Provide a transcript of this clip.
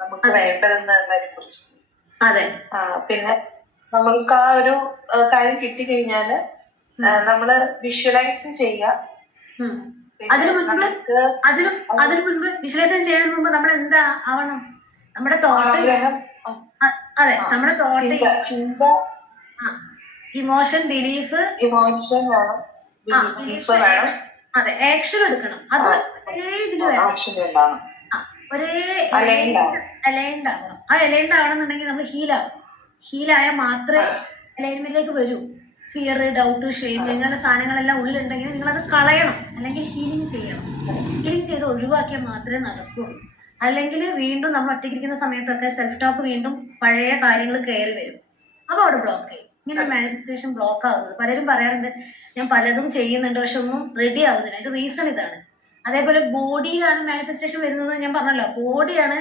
നമുക്ക് വേണ്ടതെന്നതിനെ കുറിച്ച്. അതെ. പിന്നെ നമ്മൾക്ക് ആ ഒരു കാര്യം കിട്ടിക്കഴിഞ്ഞാല് നമ്മള് വിഷ്വലൈസ് ചെയ്യുക. അതിനു മുൻപ് വിഷ്വലൈസേഷൻ ചെയ്യുന്നതിന് മുമ്പ് നമ്മൾ എന്താ ആവണം? നമ്മുടെ തോട്ട്, അതെ, നമ്മുടെ തോട്ട്, ചിന്ത, ഇമോഷൻ, ബിലീഫ്, അതെ, ആക്ഷൻ എടുക്കണം. അത് ഒരേ ഇതില് വേണം, ഒരേ അലൈൻഡ് ആവണം. ആ അലൈൻഡ് ആവണമെന്നുണ്ടെങ്കിൽ നമ്മൾ ഹീലായാൽ മാത്രമേ അലൈൻമെന്റിലേക്ക് വരൂ. ഫിയർ, ഡൗട്ട്, ഷെയിം ഇങ്ങനെയുള്ള സാധനങ്ങളെല്ലാം ഉള്ളിലുണ്ടെങ്കിൽ നിങ്ങളത് കളയണം, അല്ലെങ്കിൽ ഹീലിംഗ് ചെയ്യണം. ഹീലിംഗ് ചെയ്ത് ഒഴിവാക്കിയാൽ മാത്രമേ നടക്കുള്ളൂ. അല്ലെങ്കിൽ വീണ്ടും നമ്മൾ ഒറ്റയ്ക്കിരിക്കുന്ന സമയത്തൊക്കെ സെൽഫ് ടോക്ക് വീണ്ടും പഴയ കാര്യങ്ങൾ കയറി വരും. അപ്പൊ അവിടെ ബ്ലോക്ക് ചെയ്യും. ഇങ്ങനെ മാനിഫെസ്റ്റേഷൻ ബ്ലോക്ക് ആവുന്നത്. പലരും പറയാറുണ്ട്, ഞാൻ പലതും ചെയ്യുന്നുണ്ട് പക്ഷെ ഒന്നും റെഡി ആവുന്നില്ല. അതിന്റെ റീസൺ ഇതാണ്. അതേപോലെ ബോഡിയിലാണ് മാനിഫെസ്റ്റേഷൻ വരുന്നത്. ഞാൻ പറഞ്ഞല്ലോ, ബോഡിയാണ്